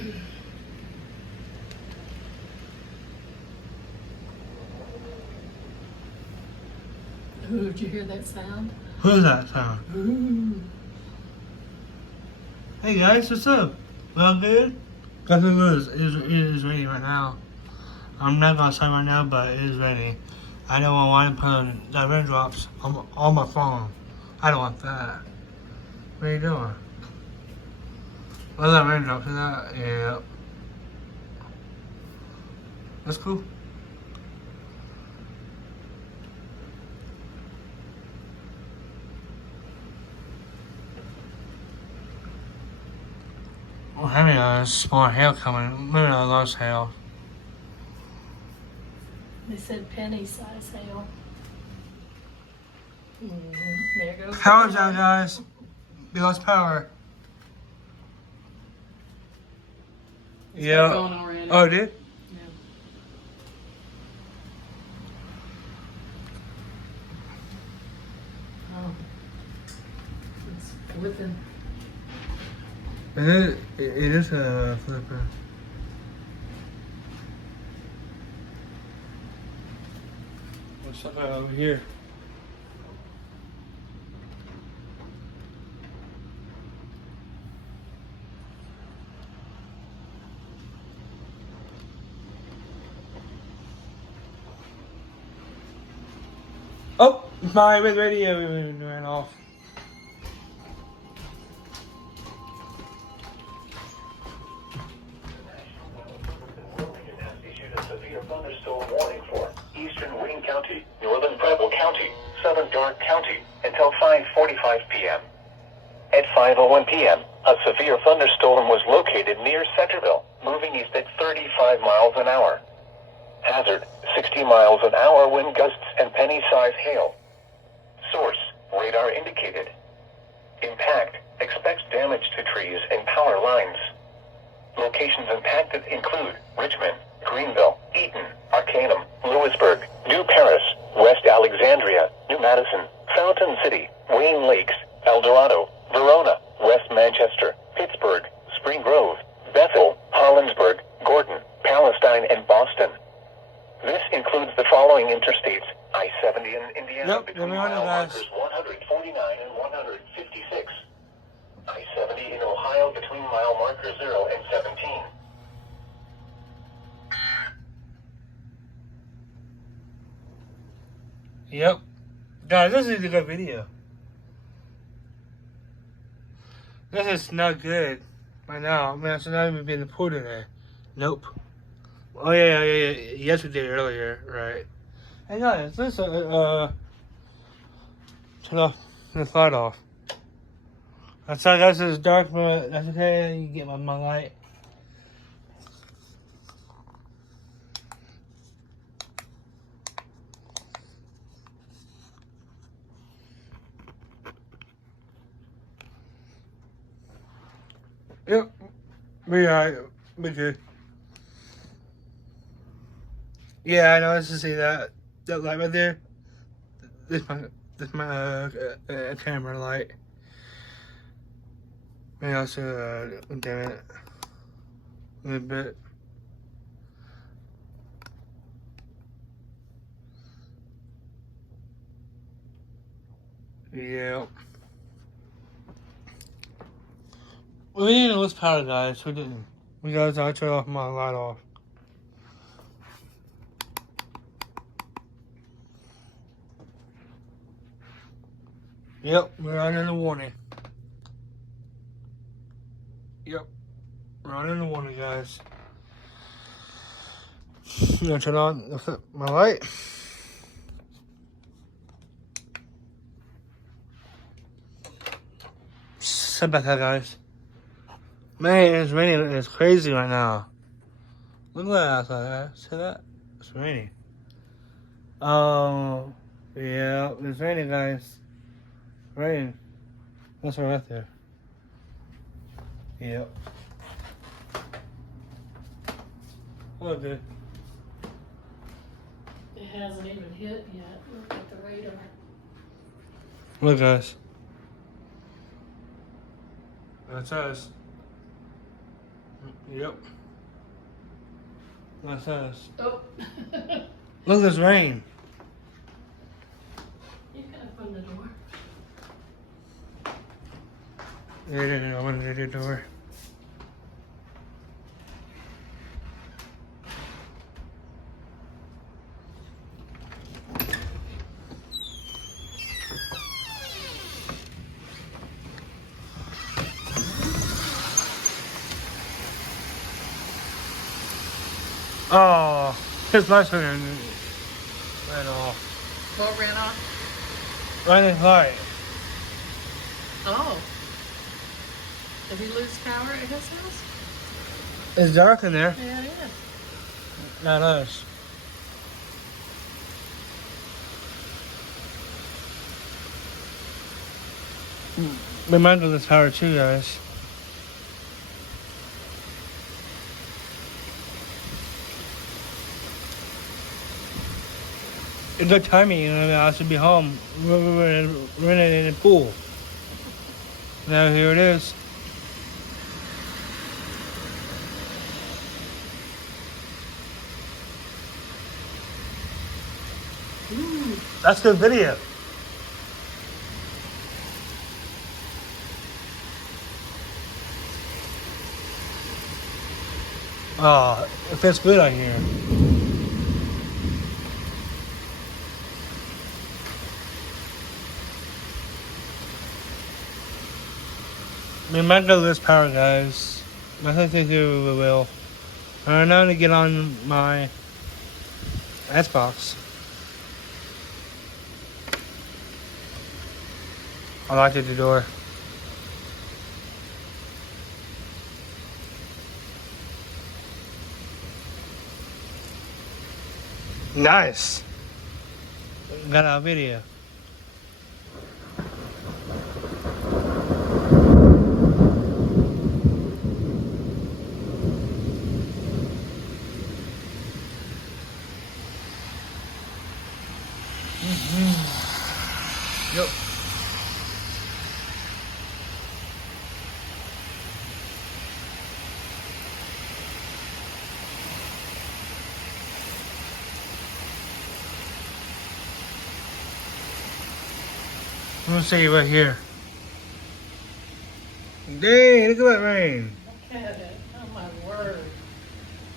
Ooh, did you hear that sound? Who's that sound? Ooh. Hey guys, what's up? Well, good? Guess it is raining right now. I'm not outside right now, but it is raining. I don't want to put the raindrops on my phone. I don't want that. What are you doing? What's that raindrops? Is that? Yeah. That's cool. We're having a small hail coming. Maybe not large hail. They said penny size hail. There goes. Power's out, guys. We lost power. It's Yeah. going already. Oh, it did? Yeah. Oh. It's within. It is a flipper. What's up over here? Oh, my red radio ran off. Issued a severe thunderstorm warning for eastern Wayne County, northern Preble County, southern Darke County until 5:45 p.m. At 5:01 p.m., a severe thunderstorm was located near Centerville, moving east at 35 miles an hour. Hazard, 60 miles an hour wind gusts and penny-sized hail. Source, radar indicated. Impact, expects damage to trees and power lines. Locations impacted include Richmond, Greenville, Eaton, Arcanum, Lewisburg, New Paris, West Alexandria, New Madison, Fountain City, Wayne Lakes, El Dorado, Verona, West Manchester, Pittsburgh, Spring Grove, Bethel, Hollinsburg, Gordon, Palestine, and Boston. This includes the following interstates: I-70 in Indiana between mile markers 149 and 156. I-70 in Ohio between mile marker 0 and 17. Yep. Guys, this is a good video. This is not good right now. I mean, I should not even be in the pool today. Nope. Oh, yeah. Yes, we did earlier, right. Hey, guys, let's, turn off this light off. I'm sorry, guys, it's dark, but that's okay. You get my light. Yep. We good. Yeah, I know. Let's just see that light right there. This my camera light. Maybe also dim it a little bit. Yeah. We didn't lose power, guys. We didn't. We got to turn off my light off. Yep, we're on in the warning. Yep, we're on in the warning, guys. I'm gonna turn on my light. Sorry about that, guys. Man, it's raining. It's crazy right now. Look at that outside, guys. See that? It's raining. Yeah, it's raining, guys. Rain. That's right there. Yep. Oh, good. It hasn't even hit yet. Look at the radar. Look, guys. That's us. Yep. That's us. Oh. Look at this rain. You can open the door. They didn't open the door. Oh, his lights ran off. What ran off? Ran his light. Oh. Did he lose power at his house? It's dark in there. Yeah, it is. Not us. We might lose this power too, guys. It's good timing. I should be home. We're in the pool. Now here it is. Ooh. That's the video. Oh, it feels good out here. We might go this power, guys. I think we will. I know to get on my Xbox. I locked the door. Nice. Got a video. Yep. I'm gonna see right here. Dang, look at that rain. Look at it. Oh my word.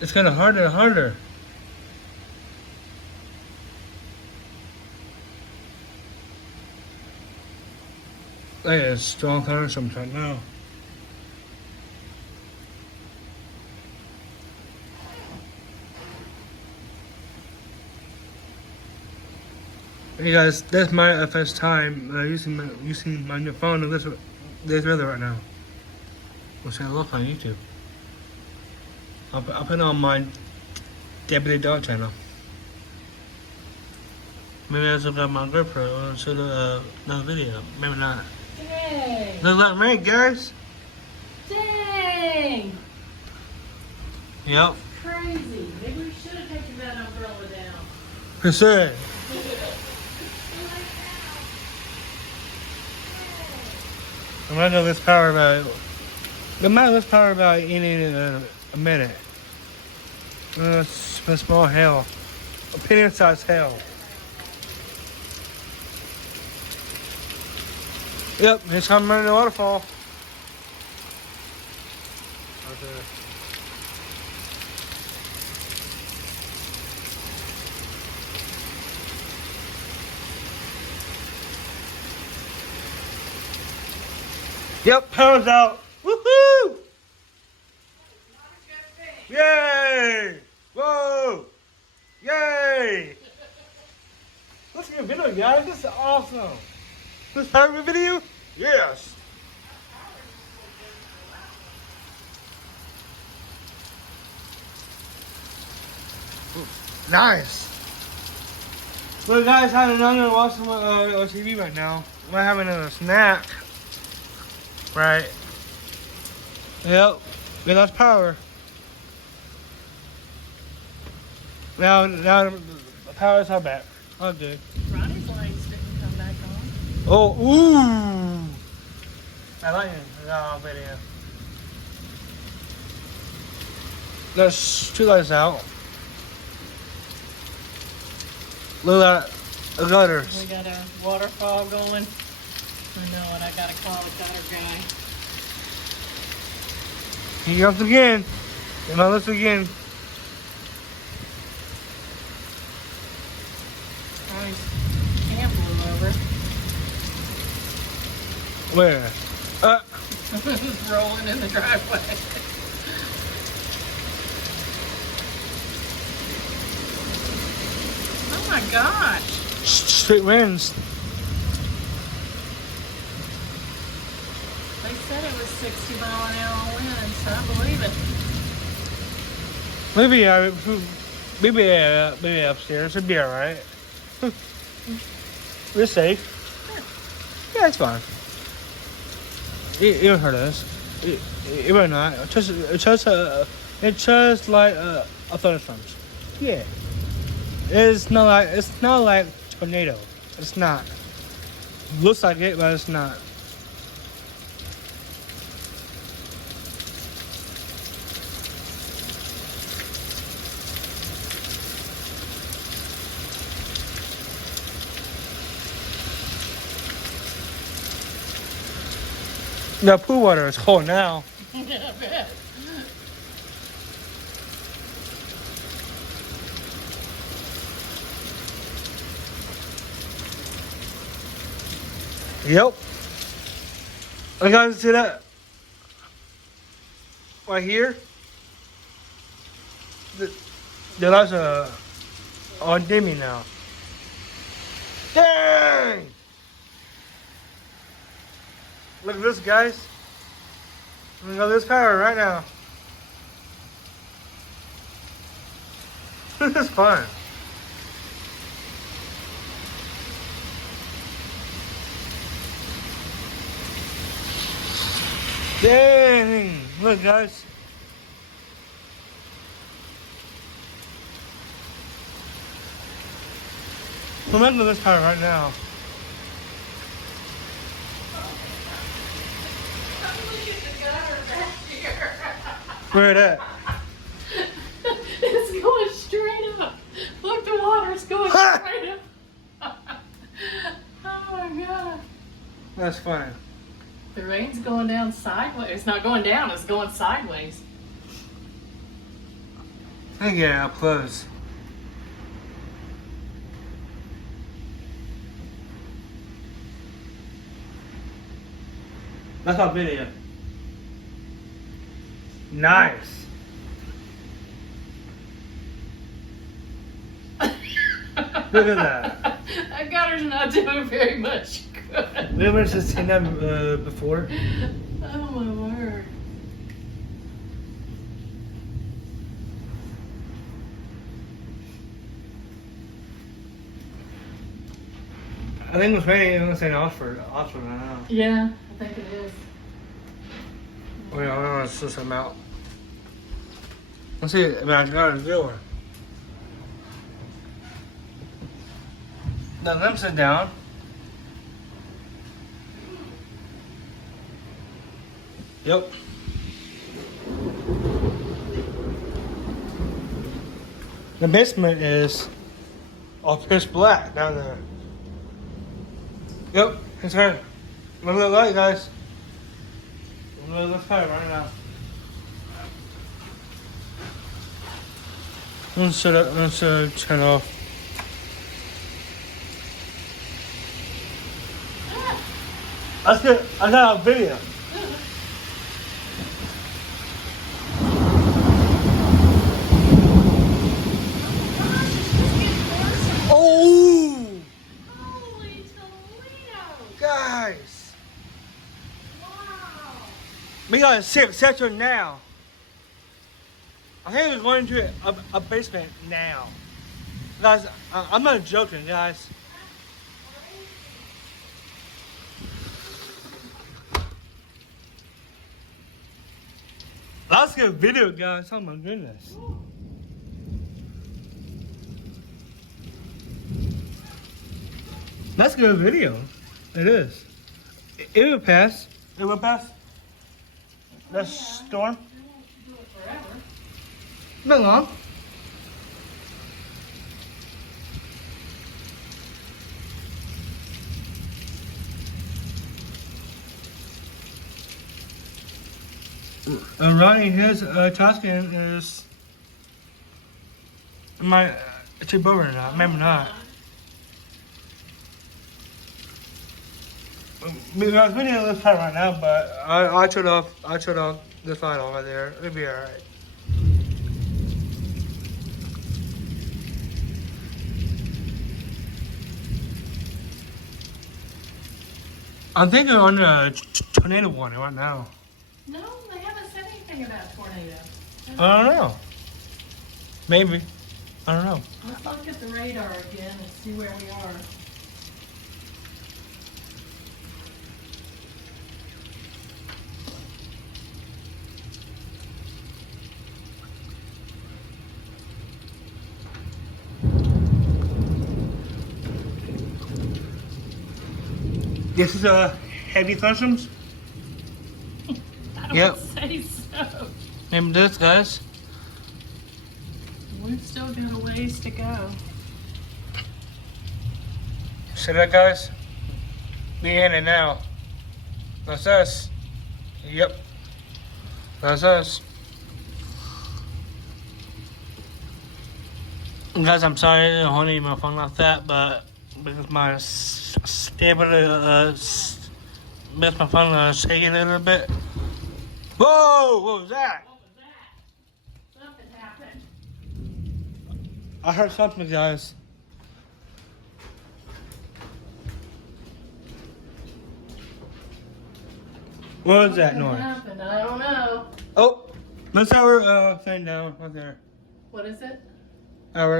It's getting harder and harder. Look at this strong thunderstorms right now. Hey guys, that's my first time using my new phone and this weather right now. What's gonna look on YouTube? I'll put it on my Deputy Dog channel. Maybe I should grab my GoPro and shoot another video. Maybe not. Dang. Look like rain, guys. Dang. Yep. Crazy. Maybe we should have taken that umbrella down. For sure. I might know this power about. We might lose power about in a minute. A small hail, a penny-sized hail. Yep, here's coming in the waterfall. Okay. Yep, power's out. Woohoo! Yay! Whoa! Yay! Let's get a video, guys. This is awesome. This part of the video? Yes. Nice. Well, guys, I'm gonna watch some TV right now. We're having a snack. Right. Yep. We lost power. Now the power's all back. All good. Ronnie's lights didn't come back on. Oh, ooh. I like it. Video. There's street lights out. Look at the gutters. We got a waterfall going. I know, and I gotta call the gutter guy. He comes again. And I listen again. Oh, his can blew over. Where? It was rolling in the driveway. Oh my gosh. Straight winds. They said it was 60-mile-an-hour wind, so I believe it. Maybe upstairs. It'll be alright. We're safe. Yeah, it's fine. It won't hurt us. It will not. It's just like a thunderstorm. Yeah. It's not like tornado. It's not. Looks like it, but it's not. The pool water is cold now. Yeah, I bet. Yep. I gotta see that right here. The lights are on dimming now. Dang! Look at this, guys. Look at this power right now. This is fun. Dang! Look, guys. Remember this power right now. Where it at? It's going straight up. Look, the water's going straight up. Oh my god. That's funny. The rain's going down sideways. It's not going down, it's going sideways. I think yeah, up close. That's our video. Nice. Look at that. That gutter's not doing very much good. We ever seen that before? Oh my word. I think it was raining in St. Oxford right now. Yeah, I think it is. Oh yeah, I'm gonna switch them out. Let's see if I got a door. Now let them sit down. Yep. The basement is all pitch black down there. Yep, it's her. Look at the light, guys. Look at the fire right now. Let's turn off. That's good. I got a video. Oh! Holy Toledo! Guys, Wow! we got a sick sector now. I think it's going into a basement now. Guys, I'm not joking, guys. That's a good video, guys. Oh my goodness. That's a good video. It is. It will pass. It will pass. That storm. They won't do it forever. Not long. Running his Tuscan is my tip over now. Maybe not. Because we need to lift right now, but I shut off this light over there. It'll be alright. I'm thinking on a tornado warning right now. No, they haven't said anything about tornado. I don't know. Maybe. I don't know. Let's look at the radar again and see where we are. This is a heavy thunderstorms. I Yep. would say so. Remember this, guys? We've still got a ways to go. See that, guys? We in it now. That's us. Yep. That's us. Guys, I'm sorry I didn't hold my phone like that, but because my makes my phone shaking a little bit. Whoa! What was that? What was that? Something happened. I heard something, guys. What was that Something noise? happened. I don't know. Oh, let's have our thing down right there. What is it? Our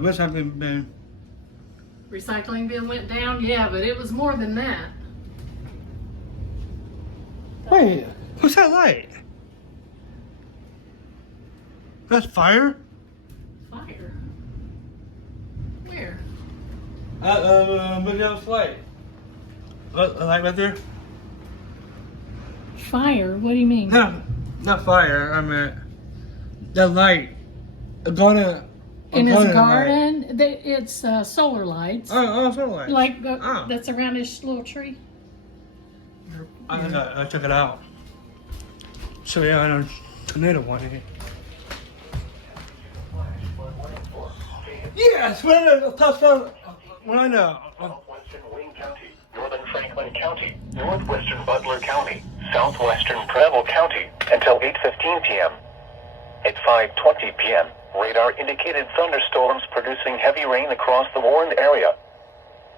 recycling bin. Recycling bin went down? Yeah, but it was more than that. Wait, what's that light? That's fire? Fire? Where? Look at this light. A light right there? Fire? What do you mean? No, not fire. I meant that light. In his garden, it's solar lights. Oh, solar light. Like that's around his little tree. I took it out. So yeah, I know tornado warning. Yes, when I know. Southwestern Wayne County, northern Franklin County, northwestern Butler County, southwestern Preble County until 8:15 p.m. At 5:20 p.m., radar indicated thunderstorms producing heavy rain across the warned area.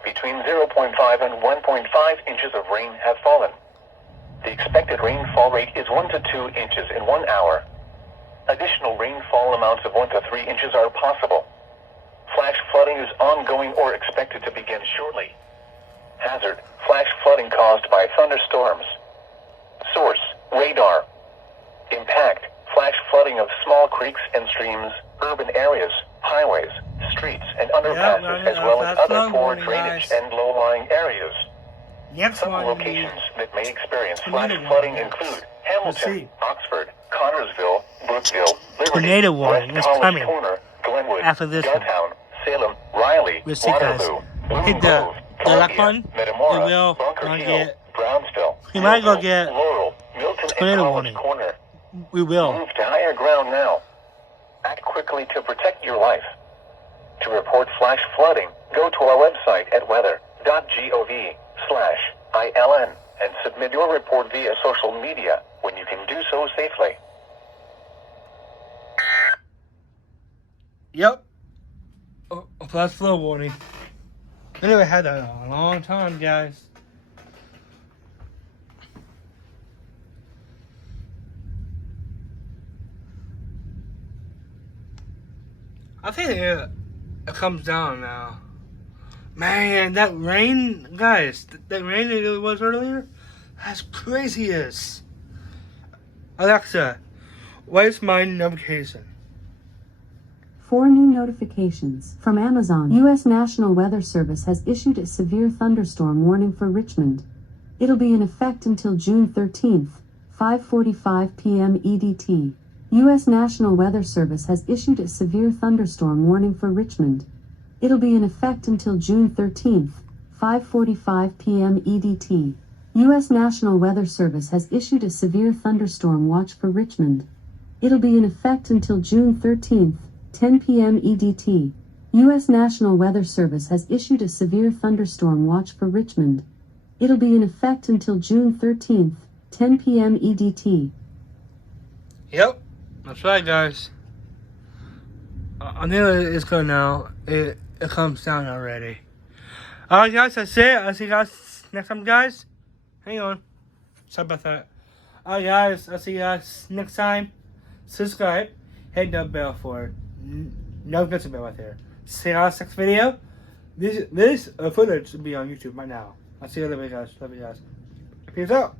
Between 0.5 and 1.5 inches of rain have fallen. The expected rainfall rate is 1 to 2 inches in 1 hour. Additional rainfall amounts of 1 to 3 inches are possible. Flash flooding is ongoing or expected to begin shortly. Hazard: flash flooding caused by thunderstorms. Source: radar. Impact: flash flooding of small creeks and streams, urban areas, highways, streets, and underpasses, as well as other poor drainage and low-lying areas. Some locations that may experience flash flooding include Hamilton, Oxford, Connorsville, Brookville, Liberty, Tornado warning West is College coming Corner, Glenwood, after this one. Downtown, Salem, Riley, We'll see, guys. Waterloo, Bloom Hit Grove, the black Columbia, one. It Metamora, will Bunker not Hill, get. Brownsville, We might go Millville, get Laurel, Milton, and tornado College warning. Corner. We will. Move to higher ground now. Act quickly to protect your life. To report flash flooding, go to our website at weather.gov/ILN and submit your report via social media when you can do so safely. Yep. Oh, flash flood warning. I never had that in a long time, guys. I think it comes down now. Man, that rain, guys, that rain that it was earlier, that's craziest. Alexa, what is my notification? 4 new notifications from Amazon. U.S. National Weather Service has issued a severe thunderstorm warning for Richmond. It'll be in effect until June 13th, 5:45 p.m. EDT. U.S. National Weather Service has issued a severe thunderstorm warning for Richmond. It'll be in effect until June 13th, 5:45 p.m. EDT. U.S. National Weather Service has issued a severe thunderstorm watch for Richmond. It'll be in effect until June 13th, 10 p.m. EDT. U.S. National Weather Service has issued a severe thunderstorm watch for Richmond. It'll be in effect until June 13th, 10 p.m. EDT. Yep, that's right, guys. I think it's good now. It comes down already. Alright, guys, that's it. I'll see you guys next time, guys. Hang on. Sorry about that. Alright, guys, I'll see you guys next time. Subscribe. Hit the bell for notification bell right there. See you guys next video. This footage will be on YouTube right now. I'll see you later, guys. Love you guys. Peace out.